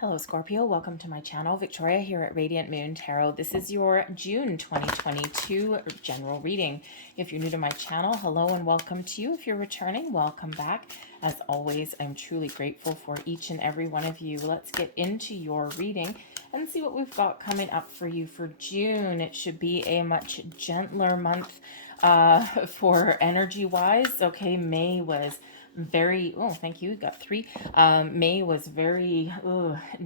Hello Scorpio, welcome to my channel. Victoria here at Radiant Moon Tarot. This is your June 2022 general reading. If you're new to my channel, hello and welcome to you. If you're returning, welcome back. As always, I'm truly grateful for each and every one of you. Let's get into your reading and see what we've got coming up for you for June. It should be a much gentler month for energy-wise. Okay, May was very, oh, thank you, got three. May was very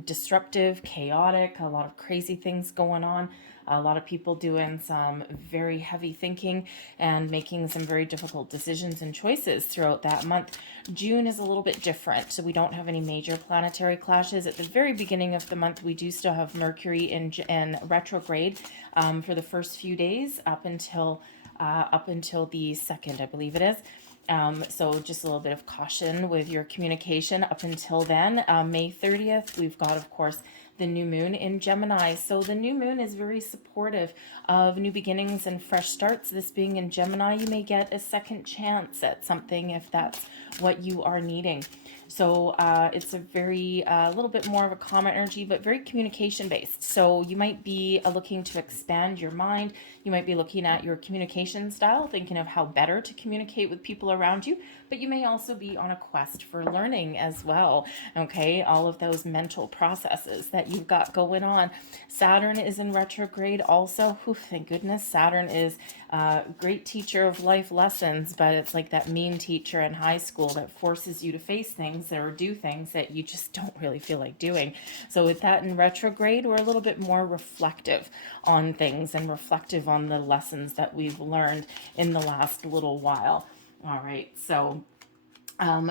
disruptive, chaotic, a lot of crazy things going on, a lot of people doing some very heavy thinking and making some very difficult decisions and choices throughout that month. June is a little bit different, so we don't have any major planetary clashes. At the very beginning of the month, we do still have Mercury in retrograde for the first few days up until the 2nd, I believe it is. So just a little bit of caution with your communication up until then. May 30th, we've got, of course, the new moon in Gemini. So the new moon is very supportive of new beginnings and fresh starts. This being in Gemini, you may get a second chance at something if that's what you are needing. So it's a very, little bit more of a calm energy, but very communication based. So you might be looking to expand your mind. You might be looking at your communication style, thinking of how better to communicate with people around you, but you may also be on a quest for learning as well. Okay, all of those mental processes that you've got going on. Saturn is in retrograde also. Whew, thank goodness. Saturn is a great teacher of life lessons, but it's like that mean teacher in high school that forces you to face things or do things that you just don't really feel like doing. So with that in retrograde, we're a little bit more reflective on things and reflective on the lessons that we've learned in the last little while. All right, so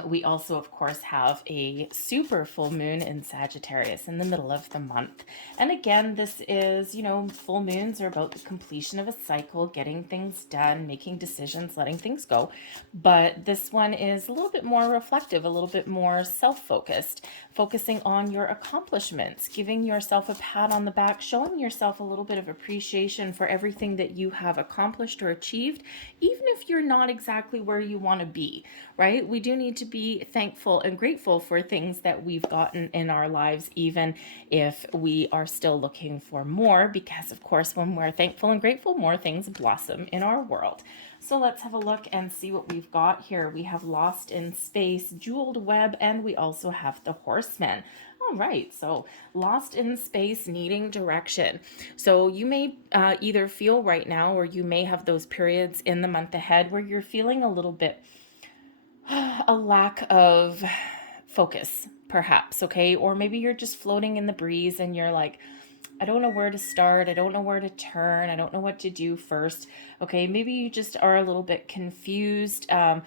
we also, of course, have a super full moon in Sagittarius in the middle of the month. And again, this is, full moons are about the completion of a cycle, getting things done, making decisions, letting things go. But this one is a little bit more reflective, a little bit more self-focused, focusing on your accomplishments, giving yourself a pat on the back, showing yourself a little bit of appreciation for everything that you have accomplished or achieved, even if you're not exactly where you want to be, right? We do need to be thankful and grateful for things that we've gotten in our lives, even if we are still looking for more, because of course, when we're thankful and grateful, more things blossom in our world. So let's have a look and see what we've got here. We have Lost in Space, Jeweled Web, and we also have the Horseman. All right, so lost in space, needing direction. So you may either feel right now, or you may have those periods in the month ahead where you're feeling a little bit a lack of focus, perhaps, okay? Or maybe you're just floating in the breeze and you're like, I don't know where to start. I don't know where to turn. I don't know what to do first. Okay, maybe you just are a little bit confused. So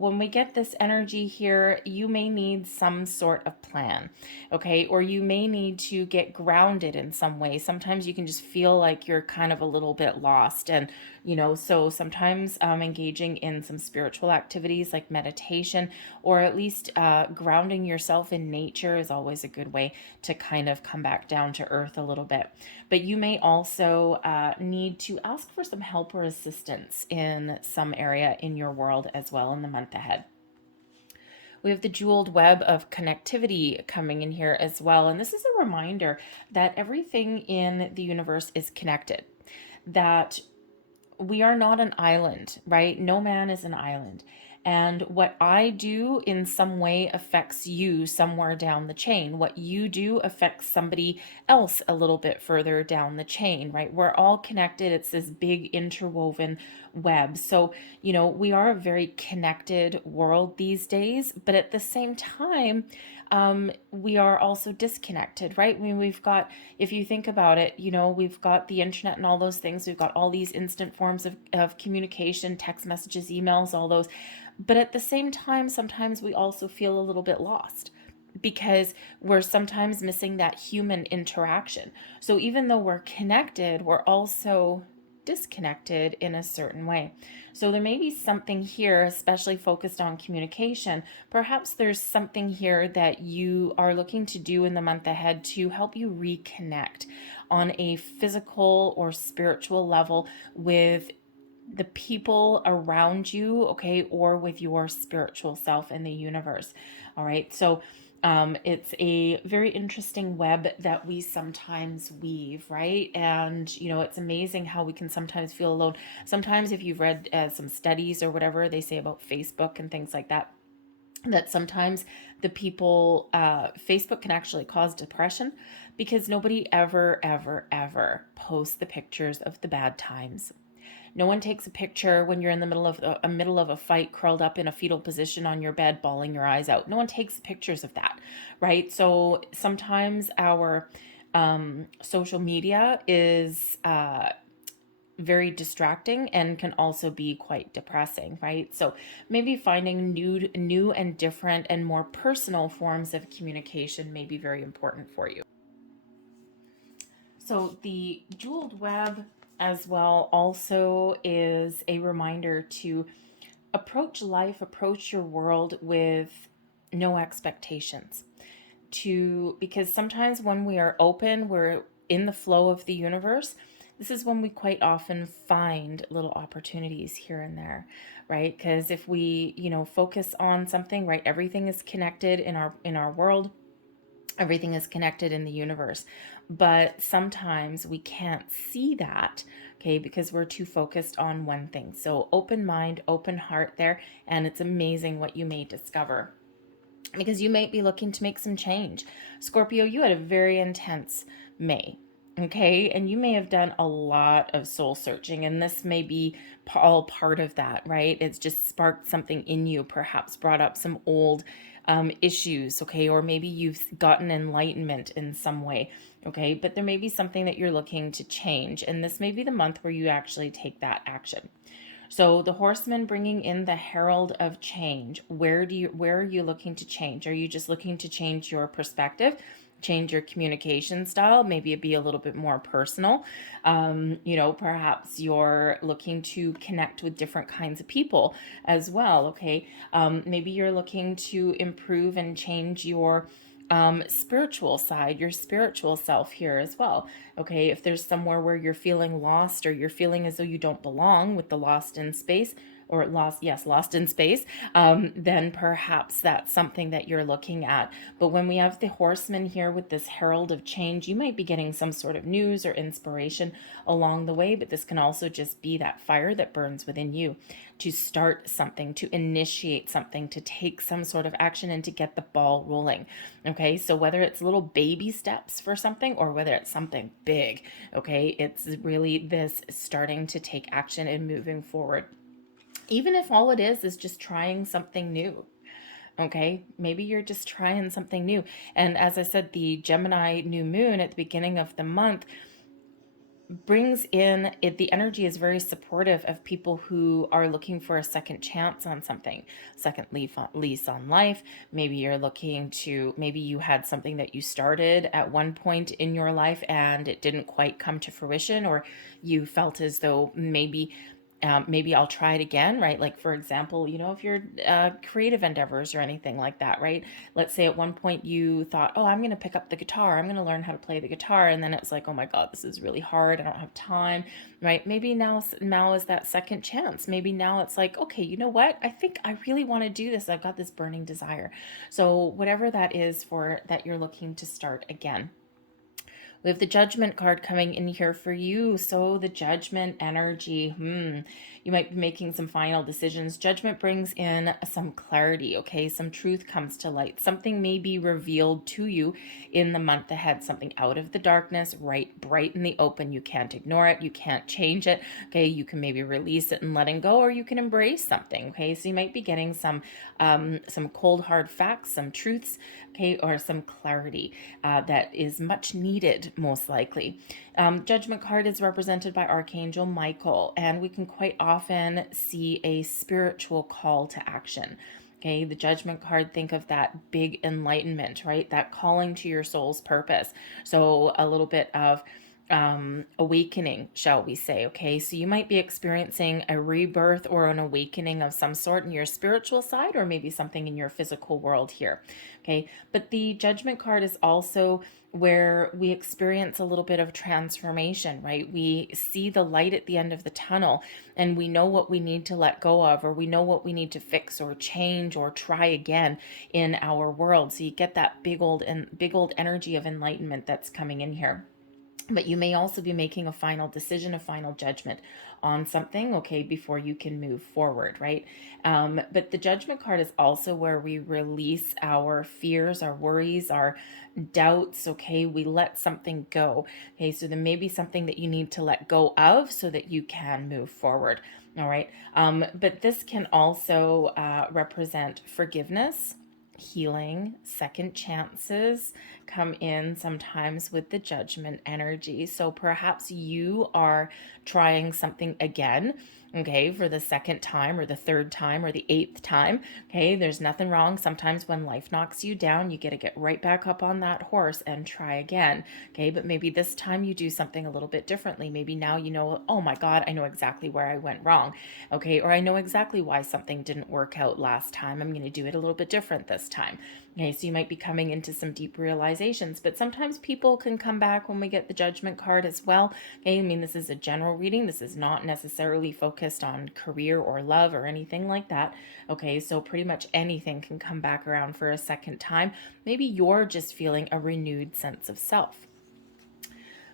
when we get this energy here, you may need some sort of plan, okay? Or you may need to get grounded in some way. Sometimes you can just feel like you're kind of a little bit lost. And, so sometimes engaging in some spiritual activities like meditation, or at least grounding yourself in nature is always a good way to kind of come back down to earth a little bit. But you may also need to ask for some help or assistance in some area in your world as well in the month ahead. We have the jeweled web of connectivity coming in here as well. And this is a reminder that everything in the universe is connected, that we are not an island, right? No man is an island. And what I do in some way affects you somewhere down the chain. What you do affects somebody else a little bit further down the chain, right? We're all connected. It's this big interwoven web. So, we are a very connected world these days, but at the same time, we are also disconnected, right? I mean, we've got, if you think about it, we've got the internet and all those things. We've got all these instant forms of communication, text messages, emails, all those. But at the same time, sometimes we also feel a little bit lost because we're sometimes missing that human interaction. So even though we're connected, we're also disconnected in a certain way. So there may be something here, especially focused on communication. Perhaps there's something here that you are looking to do in the month ahead to help you reconnect on a physical or spiritual level with the people around you, okay, or with your spiritual self in the universe. All right, so It's a very interesting web that we sometimes weave, right? And, it's amazing how we can sometimes feel alone. Sometimes, if you've read some studies or whatever they say about Facebook and things like that, that sometimes the people, Facebook can actually cause depression because nobody ever posts the pictures of the bad times. No one takes a picture when you're in the middle of a fight, curled up in a fetal position on your bed, bawling your eyes out. No one takes pictures of that, right? So sometimes our social media is very distracting and can also be quite depressing, right? So maybe finding new and different and more personal forms of communication may be very important for you. So the jeweled web as well also is a reminder to approach life, approach your world with no expectations. Because sometimes when we are open, we're in the flow of the universe. This is when we quite often find little opportunities here and there, right? Because if we, focus on something, right, everything is connected in our world. Everything is connected in the universe. But sometimes we can't see that, okay, because we're too focused on one thing. So open mind, open heart there, and it's amazing what you may discover because you might be looking to make some change. Scorpio, you had a very intense May. Okay, and you may have done a lot of soul searching, and this may be all part of that, right? It's just sparked something in you, perhaps brought up some old issues, okay, or maybe you've gotten enlightenment in some way, okay, but there may be something that you're looking to change, and this may be the month where you actually take that action. So the Horseman bringing in the herald of change. Where are you looking to change? Are you just looking to change your perspective, change your communication style, maybe it be a little bit more personal? Perhaps you're looking to connect with different kinds of people as well. Okay. Maybe you're looking to improve and change your spiritual side, your spiritual self here as well. Okay, if there's somewhere where you're feeling lost or you're feeling as though you don't belong with the lost in space, or lost in space, then perhaps that's something that you're looking at. But when we have the Horseman here with this herald of change, you might be getting some sort of news or inspiration along the way, but this can also just be that fire that burns within you to start something, to initiate something, to take some sort of action and to get the ball rolling. Okay, so whether it's little baby steps for something or whether it's something big, okay, it's really this starting to take action and moving forward. Even if all it is just trying something new. Okay, maybe you're just trying something new. And as I said, the Gemini new moon at the beginning of the month brings in it. The energy is very supportive of people who are looking for a second chance on something, second lease on life. Maybe you're looking to, maybe you had something that you started at one point in your life and it didn't quite come to fruition, or you felt as though maybe I'll try it again, right? Like, for example, if you're creative endeavors or anything like that, right? Let's say at one point you thought, oh, I'm going to pick up the guitar. I'm going to learn how to play the guitar. And then it's like, oh my God, this is really hard. I don't have time, right? Maybe now is that second chance. Maybe now it's like, okay, you know what? I think I really want to do this. I've got this burning desire. So whatever that is for that you're looking to start again. We have the Judgment card coming in here for you. So the Judgment energy, you might be making some final decisions. Judgment brings in some clarity, okay? Some truth comes to light. Something may be revealed to you in the month ahead. Something out of the darkness, right, bright in the open. You can't ignore it. You can't change it, okay? You can maybe release it and letting go, or you can embrace something, okay? So you might be getting some cold, hard facts, some truths, okay, or some clarity that is much needed, most likely. Judgment card is represented by Archangel Michael, and we can quite often see a spiritual call to action. Okay, the Judgment card, think of that big enlightenment, right? That calling to your soul's purpose. So a little bit of awakening, shall we say. Okay, so you might be experiencing a rebirth or an awakening of some sort in your spiritual side, or maybe something in your physical world here. Okay, but the Judgment card is also where we experience a little bit of transformation, right? We see the light at the end of the tunnel and we know what we need to let go of, or we know what we need to fix or change or try again in our world. So you get that big old energy of enlightenment that's coming in here. But you may also be making a final decision, a final judgment on something, okay, before you can move forward, right? But the judgment card is also where we release our fears, our worries, our doubts, okay? We let something go, okay? So there may be something that you need to let go of so that you can move forward, all right? But this can also represent forgiveness, healing, second chances come in sometimes with the judgment energy. So perhaps you are trying something again, okay, for the second time or the third time or the eighth time. Okay, there's nothing wrong. Sometimes when life knocks you down, you get to get right back up on that horse and try again. Okay, but maybe this time you do something a little bit differently. Maybe now you know, oh my God, I know exactly where I went wrong. Okay, or I know exactly why something didn't work out last time. I'm going to do it a little bit different this time. Okay, so you might be coming into some deep realizations, but sometimes people can come back when we get the judgment card as well. Okay, I mean, this is a general reading. This is not necessarily focused on career or love or anything like that. Okay, so pretty much anything can come back around for a second time. Maybe you're just feeling a renewed sense of self.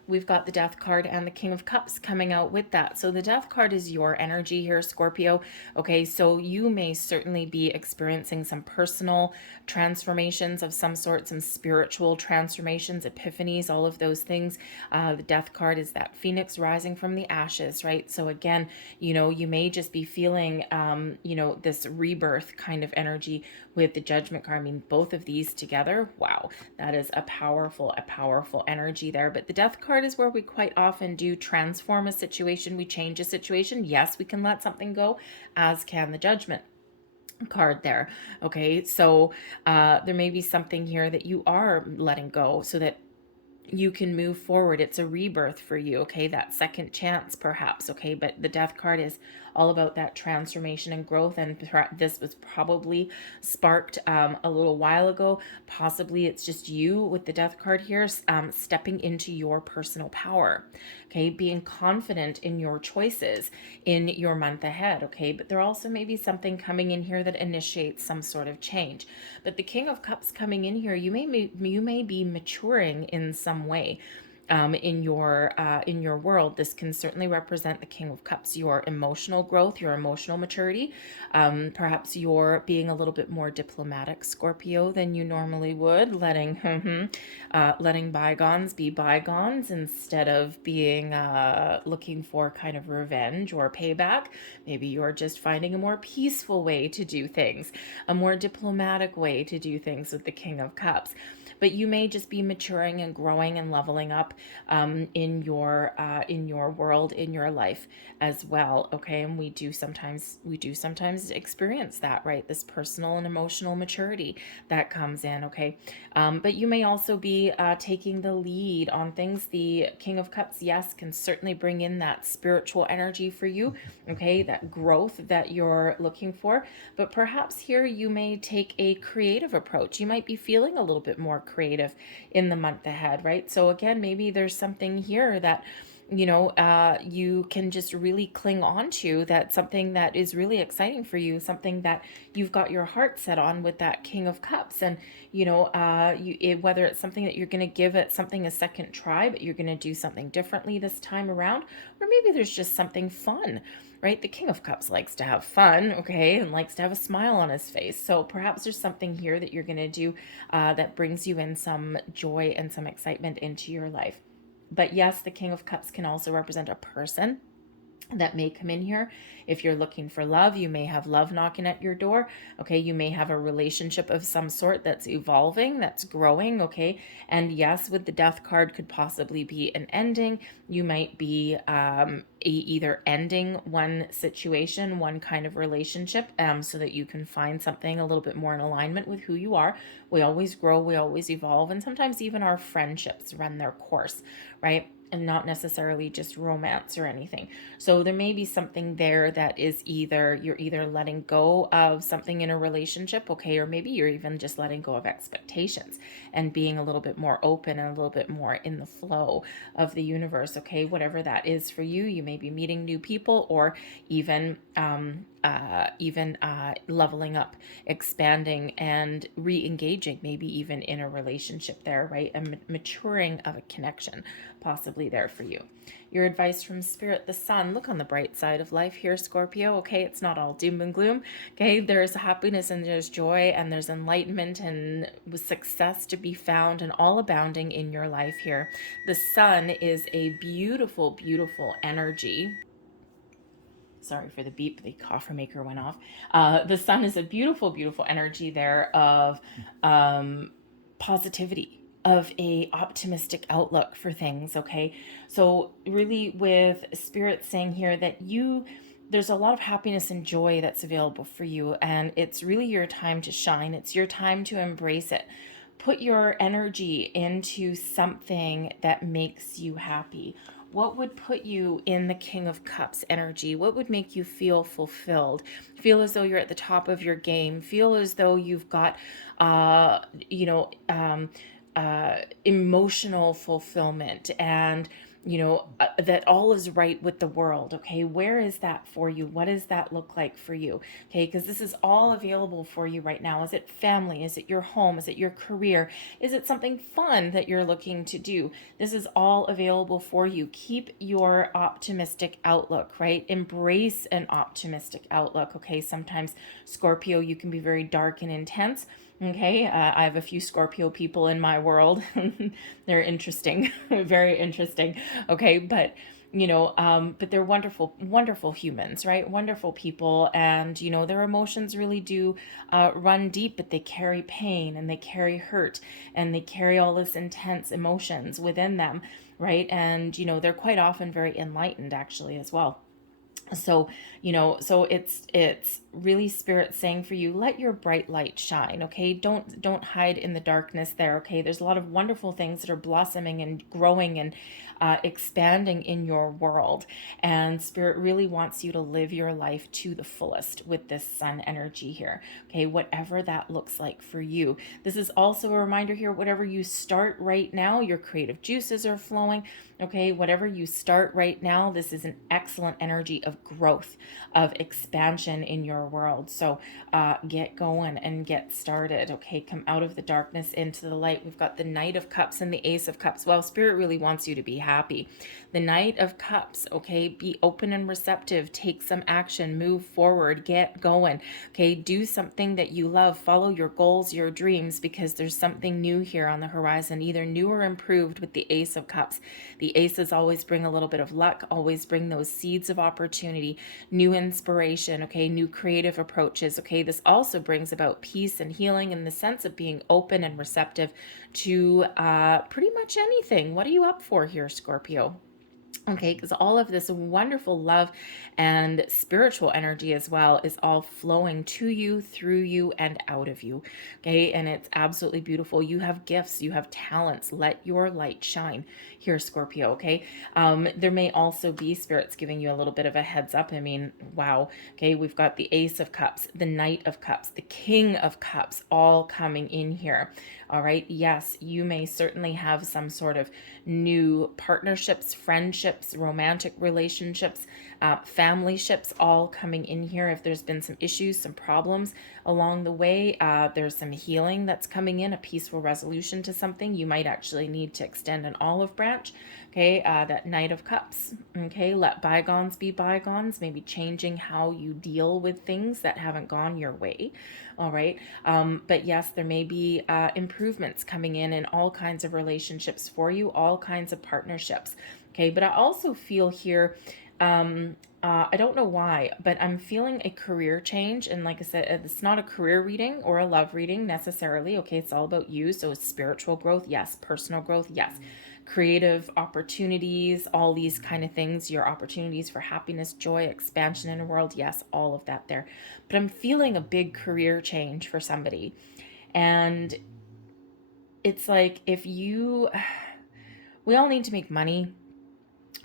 We've got the Death card and the King of Cups coming out with that. So the Death card is your energy here, Scorpio. Okay, so you may certainly be experiencing some personal transformations of some sort, some spiritual transformations, epiphanies, all of those things. The Death card is that phoenix rising from the ashes, right? So again, you know, you may just be feeling, you know, this rebirth kind of energy with the Judgment card. I mean, both of these together, wow, that is a powerful energy there. But the Death card is where we quite often do transform a situation, we change a situation. Yes, we can let something go, as can the Judgment card there. Okay, so there may be something here that you are letting go so that you can move forward. It's a rebirth for you, okay? That second chance, perhaps, okay? But the Death card is all about that transformation and growth, and this was probably sparked a little while ago. Possibly it's just you with the Death card here, stepping into your personal power, okay? Being confident in your choices in your month ahead, okay? But there also may be something coming in here that initiates some sort of change. But the King of Cups coming in here, you may be maturing in some way. In your world, this can certainly represent the King of Cups, your emotional growth, your emotional maturity. Perhaps you're being a little bit more diplomatic, Scorpio, than you normally would, letting bygones be bygones instead of being looking for kind of revenge or payback. Maybe you're just finding a more peaceful way to do things, a more diplomatic way to do things with the King of Cups. But you may just be maturing and growing and leveling up in your world, in your life as well. Okay, and we do sometimes experience that, right? This personal and emotional maturity that comes in. Okay, but you may also be taking the lead on things. The King of Cups, yes, can certainly bring in that spiritual energy for you. Okay, that growth that you're looking for. But perhaps here you may take a creative approach. You might be feeling a little bit more creative in the month ahead, right? So again, maybe there's something here that you can just really cling on to, that something that is really exciting for you, something that you've got your heart set on with that King of Cups. And whether it's something that you're going to give it something a second try, but you're going to do something differently this time around, or maybe there's just something fun, right? The King of Cups likes to have fun, okay, and likes to have a smile on his face. So perhaps there's something here that you're going to do that brings you in some joy and some excitement into your life. But yes, the King of Cups can also represent a person that may come in here. If you're looking for love, you may have love knocking at your door. Okay, you may have a relationship of some sort that's evolving, that's growing. Okay, and yes, with the Death card could possibly be an ending. You might be either ending one situation, one kind of relationship, so that you can find something a little bit more in alignment with who you are. We always grow, we always evolve, and sometimes even our friendships run their course, right? and not necessarily just romance or anything. So there may be something there that is either you're either letting go of something in a relationship, okay, or maybe you're even just letting go of expectations and being a little bit more open and a little bit more in the flow of the universe, okay, whatever that is for you. You may be meeting new people, or even leveling up, expanding, and re-engaging, maybe even in a relationship there, right? A maturing of a connection possibly there for you. Your advice from Spirit, the Sun. Look on the bright side of life here, Scorpio. Okay, it's not all doom and gloom. Okay, there's happiness and there's joy and there's enlightenment and success to be found and all abounding in your life here. The Sun is a beautiful, beautiful energy. Sorry for the beep, the coffee maker went off. The Sun is a beautiful, beautiful energy there of positivity, of a optimistic outlook for things, okay? So really with Spirit saying here that there's a lot of happiness and joy that's available for you, and it's really your time to shine. It's your time to embrace it. Put your energy into something that makes you happy. What would put you in the King of Cups energy? What would make you feel fulfilled? Feel as though you're at the top of your game. Feel as though you've got, uh, you know, um, emotional fulfillment, and that all is right with the world. Okay, where is that for you? What does that look like for you? Okay, because this is all available for you right now. Is it family? Is it your home? Is it your career? Is it something fun that you're looking to do? This is all available for you. Keep your optimistic outlook, right? Embrace an optimistic outlook. Okay, sometimes Scorpio, you can be very dark and intense. Okay, I have a few Scorpio people in my world. They're interesting, very interesting. Okay, but they're wonderful, wonderful humans, right? Wonderful people, and their emotions really do run deep, but they carry pain and they carry hurt and they carry all this intense emotions within them, right? And they're quite often very enlightened, actually, as well. So it's really Spirit saying for you, let your bright light shine. Okay, don't hide in the darkness there. Okay, there's a lot of wonderful things that are blossoming and growing and expanding in your world, and Spirit really wants you to live your life to the fullest with this Sun energy here. Okay, whatever that looks like for you. This is also a reminder here, whatever you start right now, your creative juices are flowing. Okay, whatever you start right now, this is an excellent energy of growth, of expansion in your world. So get going and get started. Okay, come out of the darkness into the light. We've got the Knight of Cups and the Ace of Cups. Well, Spirit really wants you to be happy. The Knight of Cups, okay, be open and receptive. Take some action, move forward, get going. Okay, do something that you love. Follow your goals, your dreams, because there's something new here on the horizon, either new or improved with the Ace of Cups. The aces always bring a little bit of luck, always bring those seeds of opportunity, new inspiration, okay, new creative approaches, okay. This also brings about peace and healing in the sense of being open and receptive to pretty much anything. What are you up for here, Scorpio? Okay, because all of this wonderful love and spiritual energy as well is all flowing to you, through you, and out of you. Okay, and it's absolutely beautiful. You have gifts, you have talents. Let your light shine here, Scorpio. Okay, there may also be Spirits giving you a little bit of a heads up. I mean, wow. Okay, we've got the Ace of Cups, the Knight of Cups, the King of Cups, all coming in here. All right, yes, you may certainly have some sort of new partnerships, friendships, romantic relationships, family ships all coming in here. If there's been some issues, some problems along the way, there's some healing that's coming in, a peaceful resolution to something. You might actually need to extend an olive branch. Okay, that Knight of Cups. Okay, let bygones be bygones, maybe changing how you deal with things that haven't gone your way. All right, but yes, there may be improvements coming in all kinds of relationships for you, all kinds of partnerships. Okay, but I also feel here, I don't know why, but I'm feeling a career change. And like I said, it's not a career reading or a love reading necessarily. Okay, it's all about you. So it's spiritual growth, yes. Personal growth, yes. Creative opportunities, all these kind of things, your opportunities for happiness, joy, expansion in the world, yes, all of that there. But I'm feeling a big career change for somebody. And it's like, we all need to make money.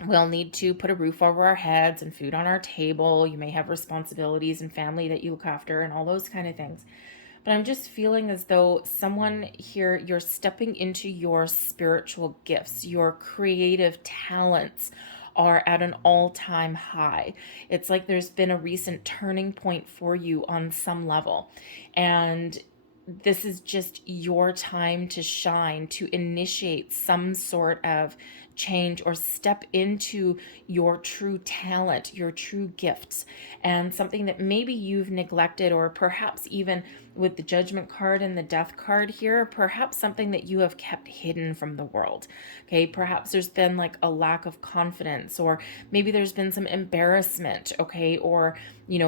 We'll need to put a roof over our heads and food on our table. You may have responsibilities and family that you look after and all those kind of things. But I'm just feeling as though someone here, you're stepping into your spiritual gifts, your creative talents are at an all-time high. It's like there's been a recent turning point for you on some level. And this is just your time to shine, to initiate some sort of change or step into your true talent, your true gifts, and something that maybe you've neglected, or perhaps even with the judgment card and the death card here, perhaps something that you have kept hidden from the world. Okay, perhaps there's been like a lack of confidence, or maybe there's been some embarrassment, okay, or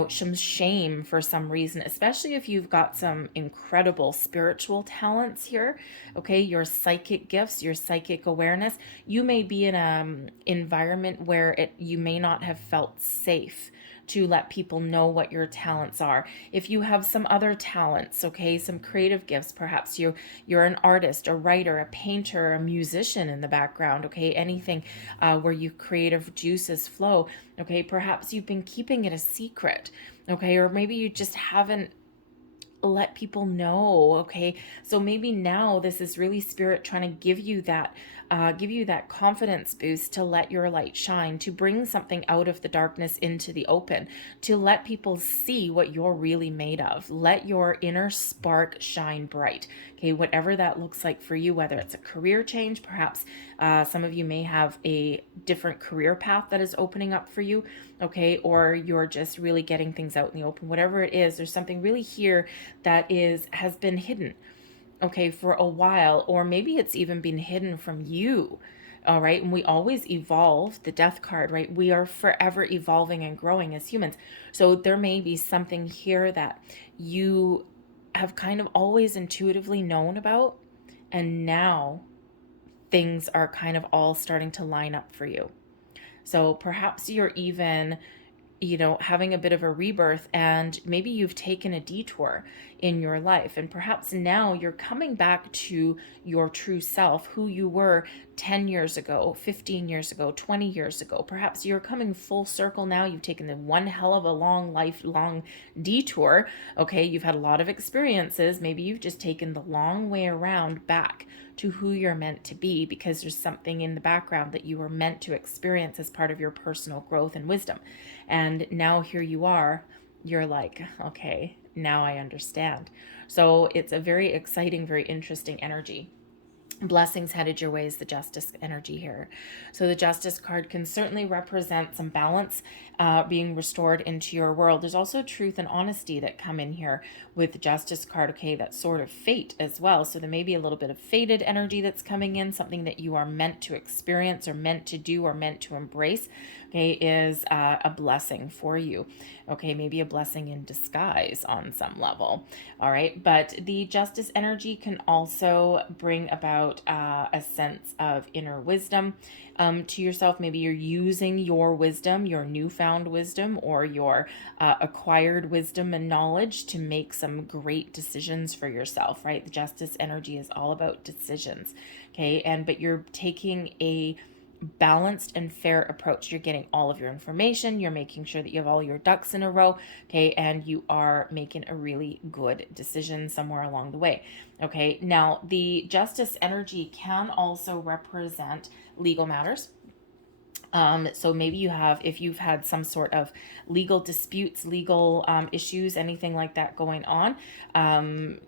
some shame for some reason, especially if you've got some incredible spiritual talents here, okay, your psychic gifts, your psychic awareness. You may be in an environment where you may not have felt safe to let people know what your talents are. If you have some other talents, okay, some creative gifts, perhaps you're an artist, a writer, a painter, a musician in the background, okay, anything where you creative juices flow, okay, perhaps you've been keeping it a secret, okay, or maybe you just haven't let people know, okay? So maybe now this is really spirit trying to give you that confidence boost to let your light shine, to bring something out of the darkness into the open, to let people see what you're really made of. Let your inner spark shine bright, okay? Whatever that looks like for you, whether it's a career change, perhaps some of you may have a different career path that is opening up for you, okay? Or you're just really getting things out in the open. Whatever it is, there's something really here that has been hidden, okay, for a while, or maybe it's even been hidden from you. All right. And we always evolve, the death card, right? We are forever evolving and growing as humans. So there may be something here that you have kind of always intuitively known about, and now things are kind of all starting to line up for you. So perhaps you're even having a bit of a rebirth, and maybe you've taken a detour in your life, and perhaps now you're coming back to your true self, who you were 10 years ago, 15 years ago, 20 years ago. Perhaps you're coming full circle now. You've taken the one hell of a lifelong detour. Okay, you've had a lot of experiences. Maybe you've just taken the long way around back to who you're meant to be, because there's something in the background that you were meant to experience as part of your personal growth and wisdom. And now here you are, you're like, okay, now I understand. So it's a very exciting, very interesting energy. Blessings headed your way is the Justice energy here. So the Justice card can certainly represent some balance being restored into your world. There's also truth and honesty that come in here with the Justice card, okay, that's sort of fate as well. So there may be a little bit of fated energy that's coming in, something that you are meant to experience or meant to do or meant to embrace, okay, is a blessing for you. Okay, maybe a blessing in disguise on some level. All right, but the Justice energy can also bring about a sense of inner wisdom to yourself. Maybe you're using your wisdom, your newfound wisdom, or your acquired wisdom and knowledge to make some great decisions for yourself, right? The Justice energy is all about decisions, okay? But you're taking a balanced and fair approach. You're getting all of your information, you're making sure that you have all your ducks in a row, okay, and you are making a really good decision somewhere along the way. Okay, now the Justice energy can also represent legal matters. So maybe if you've had some sort of legal disputes, legal issues, anything like that going on,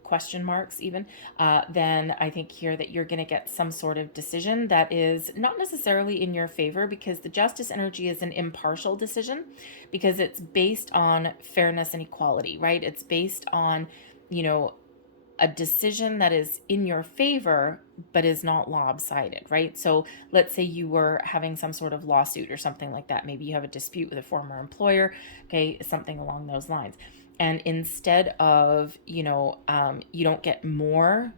question marks even, then I think here that you're going to get some sort of decision that is not necessarily in your favor, because the Justice energy is an impartial decision, because it's based on fairness and equality, right? It's based on, a decision that is in your favor but is not lopsided, right? So let's say you were having some sort of lawsuit or something like that. Maybe you have a dispute with a former employer, okay, something along those lines. And instead of, you don't get more,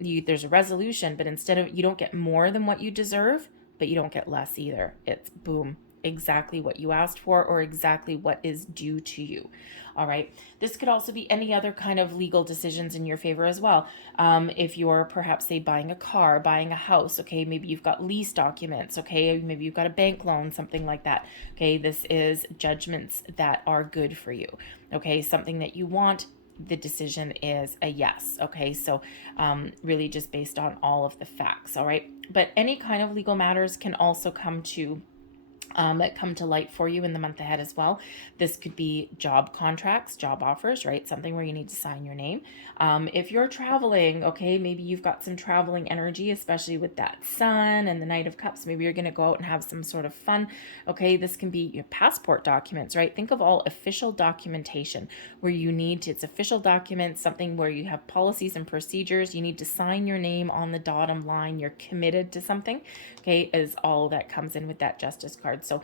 there's a resolution, but instead of, you don't get more than what you deserve, but you don't get less either. It's boom, exactly what you asked for or exactly what is due to you. All right. This could also be any other kind of legal decisions in your favor as well. If you're perhaps, say, buying a car, buying a house, okay, maybe you've got lease documents, okay, maybe you've got a bank loan, something like that. Okay, this is judgments that are good for you. Okay, something that you want, the decision is a yes. Okay, so really just based on all of the facts. All right, but any kind of legal matters can also come to light for you in the month ahead as well. This could be job contracts, job offers, right? Something where you need to sign your name. If you're traveling, okay, maybe you've got some traveling energy, especially with that Sun and the Knight of Cups. Maybe you're going to go out and have some sort of fun. Okay, this can be your passport documents, right? Think of all official documentation where you need to, it's official documents, something where you have policies and procedures. You need to sign your name on the bottom line. You're committed to something, okay, is all that comes in with that Justice card. So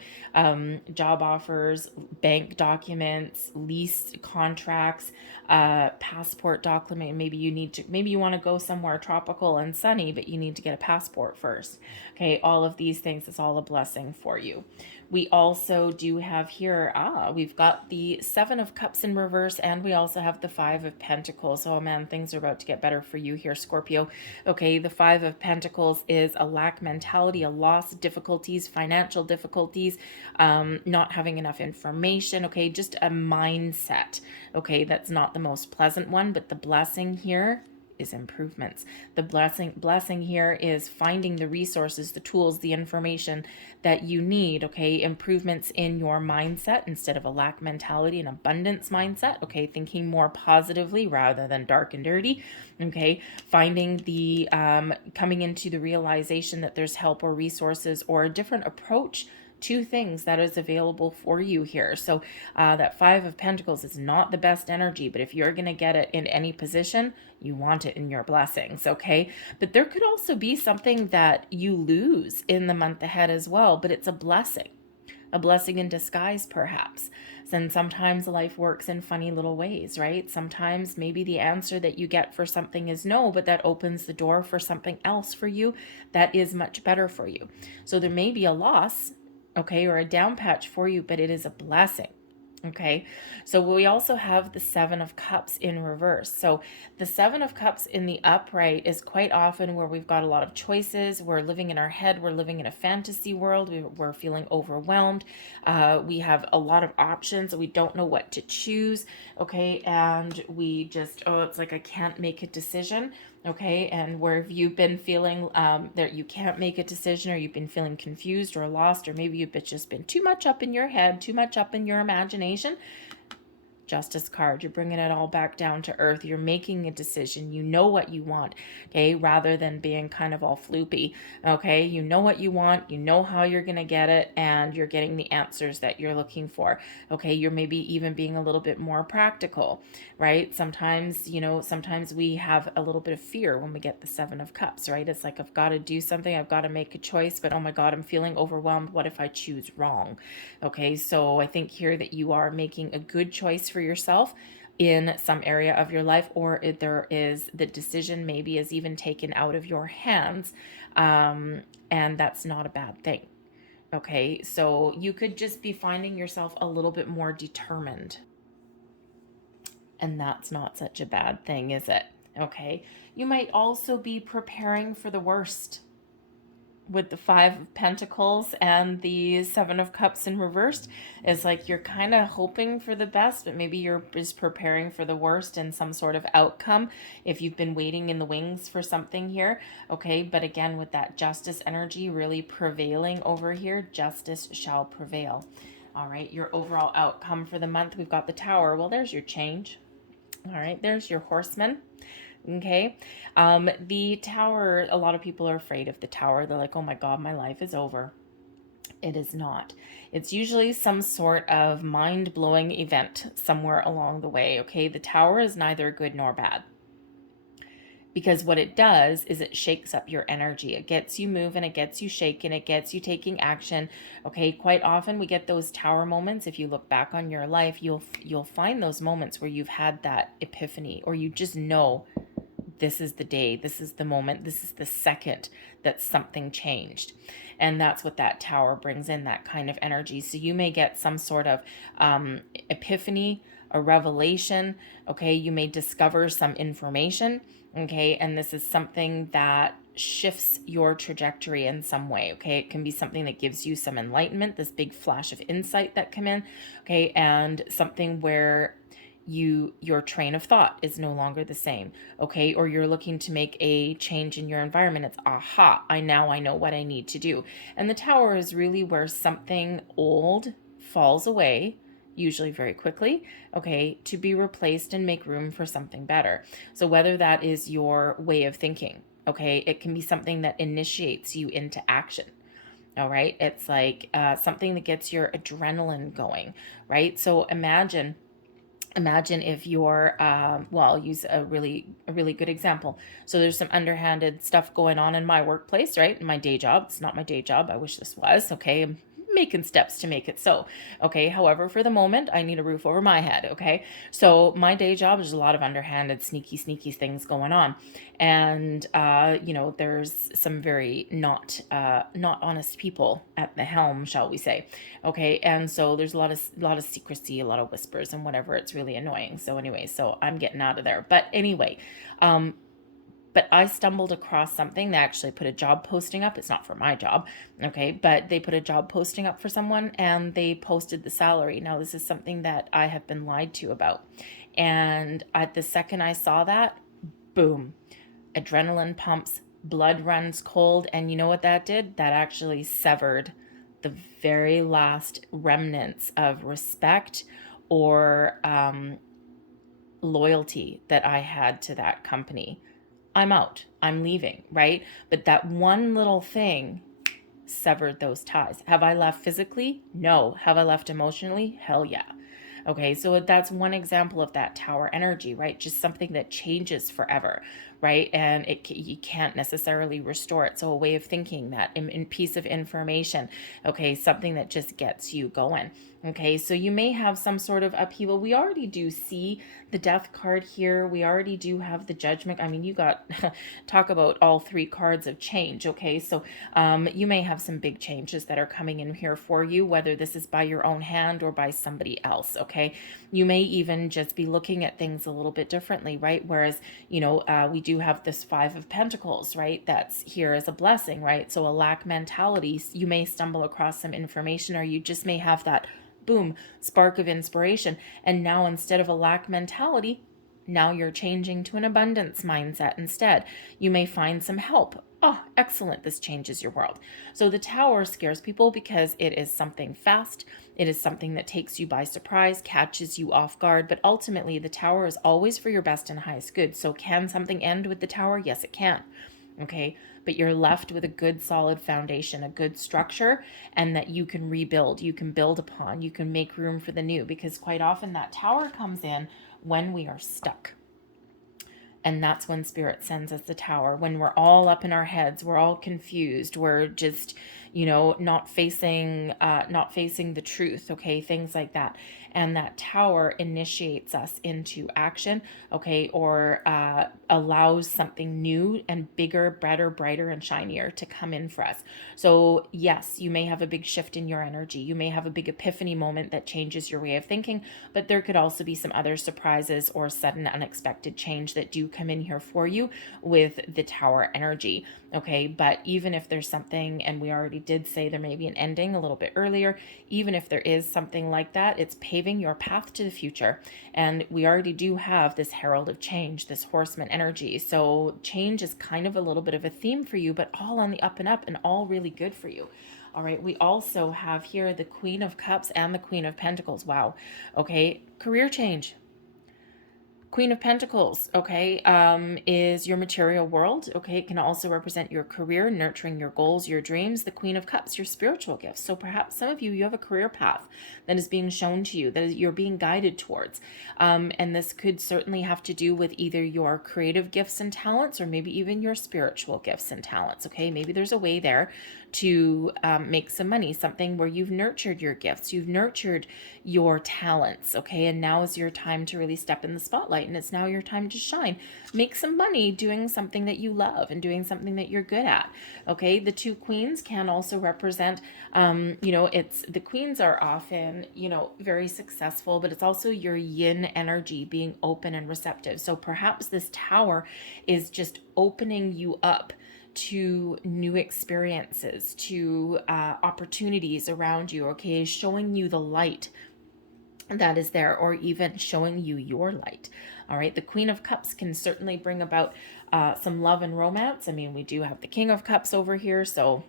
job offers, bank documents, lease contracts, passport document. Maybe you want to go somewhere tropical and sunny, but you need to get a passport first. Okay, all of these things is all a blessing for you. We also do have here, we've got the Seven of Cups in reverse, and we also have the Five of Pentacles. Oh man, things are about to get better for you here, Scorpio. Okay, the Five of Pentacles is a lack mentality, a loss, difficulties, financial difficulties, not having enough information. Okay, just a mindset. Okay, that's not the most pleasant one, but the blessing here is improvements. The blessing here is finding the resources, the tools, the information that you need. Okay, improvements in your mindset instead of a lack mentality, an abundance mindset. Okay, thinking more positively rather than dark and dirty. Okay, finding the coming into the realization that there's help or resources or a different approach to things that is available for you here. So that Five of Pentacles is not the best energy, but if you're going to get it in any position, you want it in your blessings, okay? But there could also be something that you lose in the month ahead as well, but it's a blessing in disguise, perhaps. And sometimes life works in funny little ways, right? Sometimes maybe the answer that you get for something is no, but that opens the door for something else for you that is much better for you. So there may be a loss, okay, or a down patch for you, but it is a blessing. Okay, so we also have the Seven of Cups in reverse. So the Seven of Cups in the upright is quite often where we've got a lot of choices. We're living in our head. We're living in a fantasy world. We're feeling overwhelmed. We have a lot of options. We don't know what to choose. Okay, and we just, it's like I can't make a decision. Okay, and where have you been feeling that you can't make a decision, or you've been feeling confused or lost, or maybe you've just been too much up in your head, too much up in your imagination? Justice card, you're bringing it all back down to earth. You're making a decision. You know what you want, okay, rather than being kind of all floopy. Okay, you know what you want, you know how you're going to get it, and you're getting the answers that you're looking for. Okay, you're maybe even being a little bit more practical, right? Sometimes we have a little bit of fear when we get the Seven of Cups, right? It's like, I've got to do something, I've got to make a choice, but oh my God, I'm feeling overwhelmed. What if I choose wrong? Okay, so I think here that you are making a good choice for yourself in some area of your life, or if there is the decision maybe is even taken out of your hands, and that's not a bad thing. Okay, so you could just be finding yourself a little bit more determined, and that's not such a bad thing, is it? Okay, you might also be preparing for the worst with the Five of Pentacles and the Seven of Cups in reversed. It's like you're kind of hoping for the best, but maybe you're just preparing for the worst in some sort of outcome if you've been waiting in the wings for something here. Okay, but again, with that Justice energy really prevailing over here, justice shall prevail. All right, your overall outcome for the month, we've got the Tower. Well, there's your change. All right, there's your Horseman. Okay, the Tower, a lot of people are afraid of the Tower. They're like, oh my God, my life is over. It is not. It's usually some sort of mind-blowing event somewhere along the way. Okay, the Tower is neither good nor bad, because what it does is it shakes up your energy. It gets you moving, it gets you shaking, it gets you taking action. Okay, quite often we get those Tower moments. If you look back on your life, you'll find those moments where you've had that epiphany, or you just know this is the day, this is the moment, this is the second that something changed. And that's what that Tower brings in, that kind of energy. So you may get some sort of epiphany, a revelation, okay? You may discover some information, okay? And this is something that shifts your trajectory in some way, okay? It can be something that gives you some enlightenment, this big flash of insight that come in, okay? And something where your train of thought is no longer the same, okay? Or you're looking to make a change in your environment. It's aha, I know what I need to do. And the Tower is really where something old falls away, usually very quickly, okay, to be replaced and make room for something better. So whether that is your way of thinking, okay, it can be something that initiates you into action. All right, it's like something that gets your adrenaline going, right? So imagine if you're well, I'll use a really good example. So there's some underhanded stuff going on in my workplace, right? In my day job. It's not my day job. I wish this was, okay? I'm making steps to make it so, okay? However, for the moment, I need a roof over my head, okay? So my day job, there's a lot of underhanded, sneaky things going on. And you know, there's some very not honest people at the helm, shall we say. Okay, and so there's a lot of secrecy, a lot of whispers and whatever. It's really annoying. So anyway, so I'm getting out of there. But anyway, but I stumbled across something. They actually put a job posting up. It's not for my job, okay, but they put a job posting up for someone and they posted the salary. Now, this is something that I have been lied to about. And at the second I saw that, boom, adrenaline pumps, blood runs cold. And you know what that did? That actually severed the very last remnants of respect or loyalty that I had to that company. I'm out. I'm leaving, right? But that one little thing severed those ties. Have I left physically? No. Have I left emotionally? Hell yeah. Okay, so that's one example of that Tower energy, right? Just something that changes forever, right? And you can't necessarily restore it. So a way of thinking, that in piece of information, okay, something that just gets you going. Okay, so you may have some sort of upheaval. We already do see the Death card here. We already do have the Judgment. I mean, you got, talk about all three cards of change, okay? So you may have some big changes that are coming in here for you, whether this is by your own hand or by somebody else, okay? You may even just be looking at things a little bit differently, right? Whereas, you know, we do have this Five of Pentacles, right? That's here as a blessing, right? So a lack mentality, you may stumble across some information, or you just may have that boom, spark of inspiration. And now instead of a lack mentality, now you're changing to an abundance mindset instead. You may find some help. Oh, excellent. This changes your world. So the Tower scares people because it is something fast. It is something that takes you by surprise, catches you off guard. But ultimately, the Tower is always for your best and highest good. So can something end with the Tower? Yes, it can. Okay, but you're left with a good solid foundation, a good structure, and that you can rebuild, you can build upon, you can make room for the new, because quite often that Tower comes in when we are stuck. And that's when Spirit sends us the Tower, when we're all up in our heads, we're all confused, we're just, you know, not facing the truth, okay, things like that. And that Tower initiates us into action, okay, or allows something new and bigger, better, brighter, and shinier to come in for us. So yes, you may have a big shift in your energy. You may have a big epiphany moment that changes your way of thinking, but there could also be some other surprises or sudden unexpected change that do come in here for you with the Tower energy, okay? But even if there's something, and we already did say there may be an ending a little bit earlier, even if there is something like that, it's paving your path to the future. And we already do have this Herald of Change, this Horseman energy. So change is kind of a little bit of a theme for you, but all on the up and up and all really good for you. All right, we also have here the Queen of Cups and the Queen of Pentacles. Wow. Okay, career change. Queen of Pentacles, okay, is your material world, okay? It can also represent your career, nurturing your goals, your dreams. The Queen of Cups, your spiritual gifts. So perhaps some of you have a career path that is being shown to you, that you're being guided towards. And this could certainly have to do with either your creative gifts and talents, or maybe even your spiritual gifts and talents, okay? Maybe there's a way there to make some money, something where you've nurtured your gifts, you've nurtured your talents, okay? And now is your time to really step in the spotlight spotlight and it's now your time to shine. Make some money doing something that you love and doing something that you're good at. Okay, the two queens can also represent, it's the queens are often, very successful, but it's also your yin energy being open and receptive. So perhaps this tower is just opening you up to new experiences, to opportunities around you, okay, showing you the light that is there, or even showing you your light. All right, the Queen of Cups can certainly bring about some love and romance. I mean, we do have the King of Cups over here, so,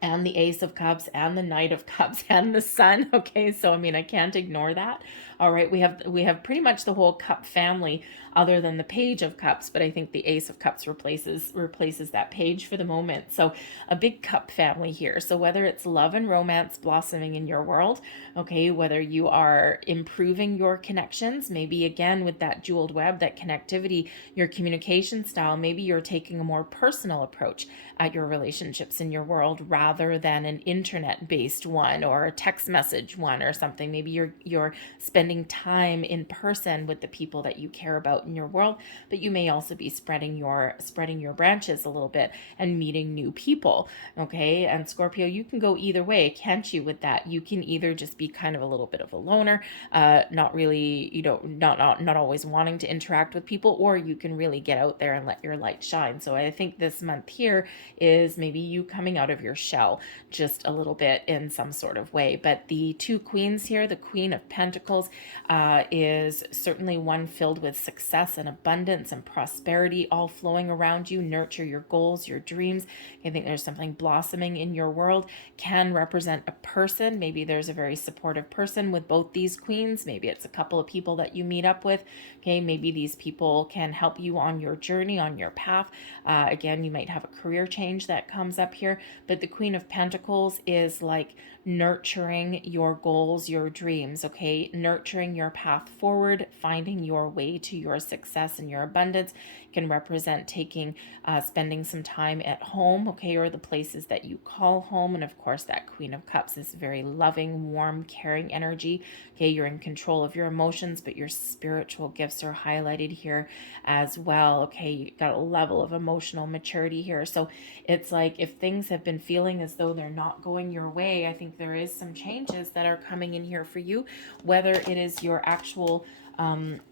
and the Ace of Cups and the Knight of Cups and the Sun. Okay, so I mean, I can't ignore that. All right, we have pretty much the whole cup family other than the Page of Cups, but I think the Ace of Cups replaces that page for the moment. So a big cup family here. So whether it's love and romance blossoming in your world, okay, whether you are improving your connections, maybe again with that jeweled web, that connectivity, your communication style, maybe you're taking a more personal approach at your relationships in your world rather than an internet based one or a text message one or something. Maybe you're spending time in person with the people that you care about in your world, but you may also be spreading your branches a little bit and meeting new people. Okay, and Scorpio, you can go either way, can't you? With that, you can either just be kind of a little bit of a loner, not really, not always wanting to interact with people, or you can really get out there and let your light shine. So I think this month here is maybe you coming out of your shell just a little bit in some sort of way. But the two queens here, the Queen of Pentacles, is certainly one filled with success and abundance and prosperity all flowing around you. Nurture your goals, your dreams. I think there's something blossoming in your world. Can represent a person. Maybe there's a very supportive person with both these queens. Maybe it's a couple of people that you meet up with. Okay, maybe these people can help you on your journey, on your path. Again, you might have a career change that comes up here, but the Queen of Pentacles is like nurturing your goals, your dreams, okay? Nurturing your path forward, finding your way to your success and your abundance. Can represent spending some time at home, okay, or the places that you call home. And of course, that Queen of Cups is very loving, warm, caring energy. Okay, you're in control of your emotions, but your spiritual gifts are highlighted here as well. Okay, you got a level of emotional maturity here. So it's like if things have been feeling as though they're not going your way, I think there is some changes that are coming in here for you, whether it is your actual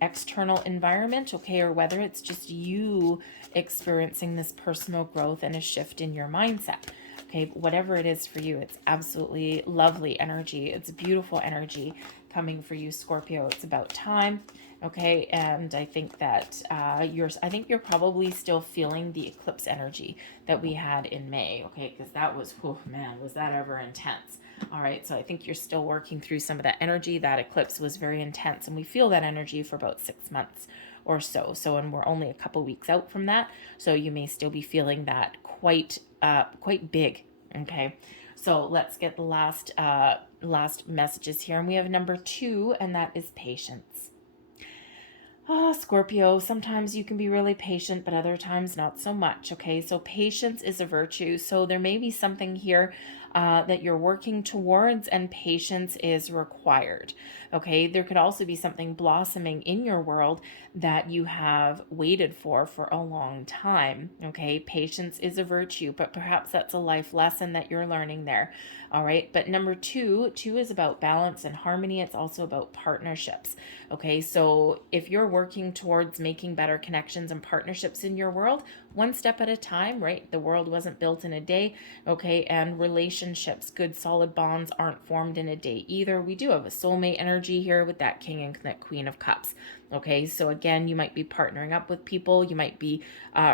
external environment, okay, or whether it's just you experiencing this personal growth and a shift in your mindset. Okay, whatever it is for you, it's absolutely lovely energy. It's beautiful energy coming for you, Scorpio. It's about time. Okay, and I think that you're probably still feeling the eclipse energy that we had in May. Okay, because that was, oh man, was that ever intense. All right, so I think you're still working through some of that energy. That eclipse was very intense, and we feel that energy for about 6 months or so. And we're only a couple weeks out from that, so you may still be feeling that quite big. Okay, so let's get the last messages here, and we have number 2, and that is patience. Oh, Scorpio, sometimes you can be really patient, but other times not so much. Okay, so patience is a virtue. So there may be something here that you're working towards, and patience is required. Okay, there could also be something blossoming in your world that you have waited for a long time. Okay, patience is a virtue, but perhaps that's a life lesson that you're learning there. All right, but number 2 is about balance and harmony. It's also about partnerships. Okay, so if you're working towards making better connections and partnerships in your world, one step at a time, right? The world wasn't built in a day, okay? And relationships, good solid bonds aren't formed in a day either. We do have a soulmate energy here with that King and that Queen of Cups. Okay, so again, you might be partnering up with people. You might be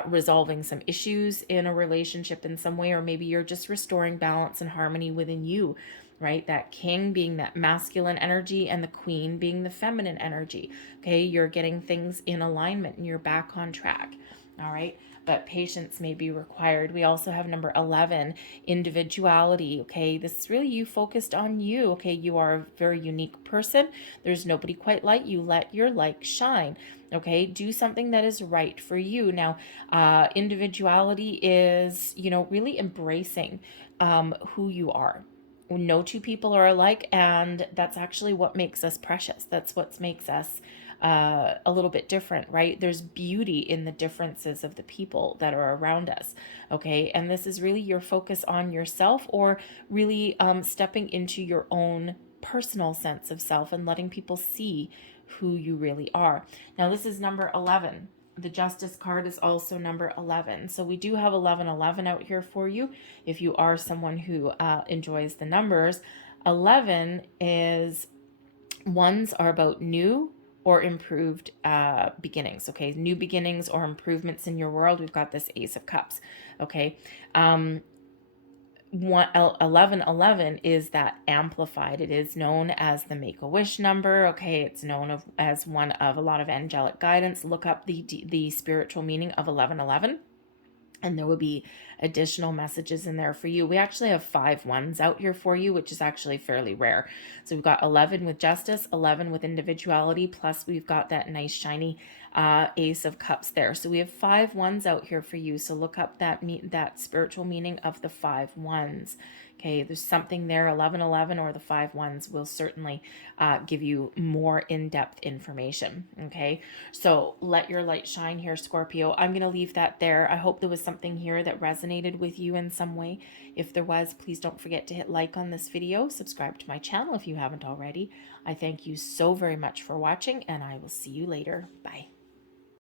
resolving some issues in a relationship in some way, or maybe you're just restoring balance and harmony within you, right? That King being that masculine energy and the Queen being the feminine energy. Okay, you're getting things in alignment and you're back on track. All right, but patience may be required. We also have number 11, individuality. Okay, this is really you focused on you. Okay, you are a very unique person. There's nobody quite like you. Let your light shine. Okay, do something that is right for you. Now, individuality is, really embracing who you are. No two people are alike, and that's actually what makes us precious. That's what makes us a little bit different, right? There's beauty in the differences of the people that are around us, okay? And this is really your focus on yourself, or really stepping into your own personal sense of self and letting people see who you really are. Now, this is number 11. The Justice card is also number 11. So we do have 1111 out here for you if you are someone who enjoys the numbers. 11 is, ones are about new or improved beginnings, okay? New beginnings or improvements in your world. We've got this Ace of Cups, okay? 1111 is that amplified. It is known as the Make-A-Wish number, okay? It's known as one of a lot of angelic guidance. Look up the spiritual meaning of 1111, and there will be additional messages in there for you. We actually have 5 ones out here for you, which is actually fairly rare. So we've got 11 with justice, 11 with individuality, plus we've got that nice shiny Ace of Cups there. So we have 5 ones out here for you. So look up that spiritual meaning of the 5 ones. Okay, there's something there. 1111 or the 5 ones will certainly give you more in-depth information. Okay, so let your light shine here, Scorpio. I'm going to leave that there. I hope there was something here that resonated with you in some way. If there was, please don't forget to hit like on this video. Subscribe to my channel if you haven't already. I thank you so very much for watching, and I will see you later. Bye.